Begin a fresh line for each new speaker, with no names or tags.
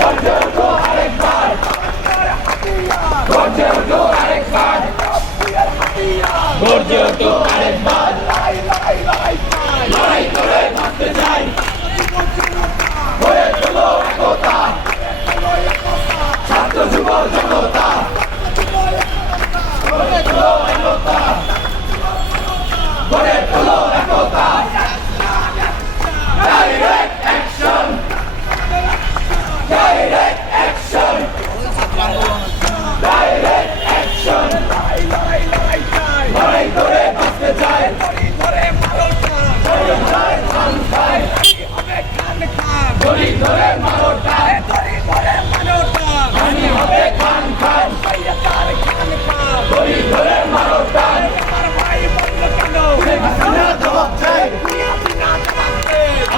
গর্জে ওঠো আরেকবার লড়াই করে বাঁচতে চাই গড়ে ধরে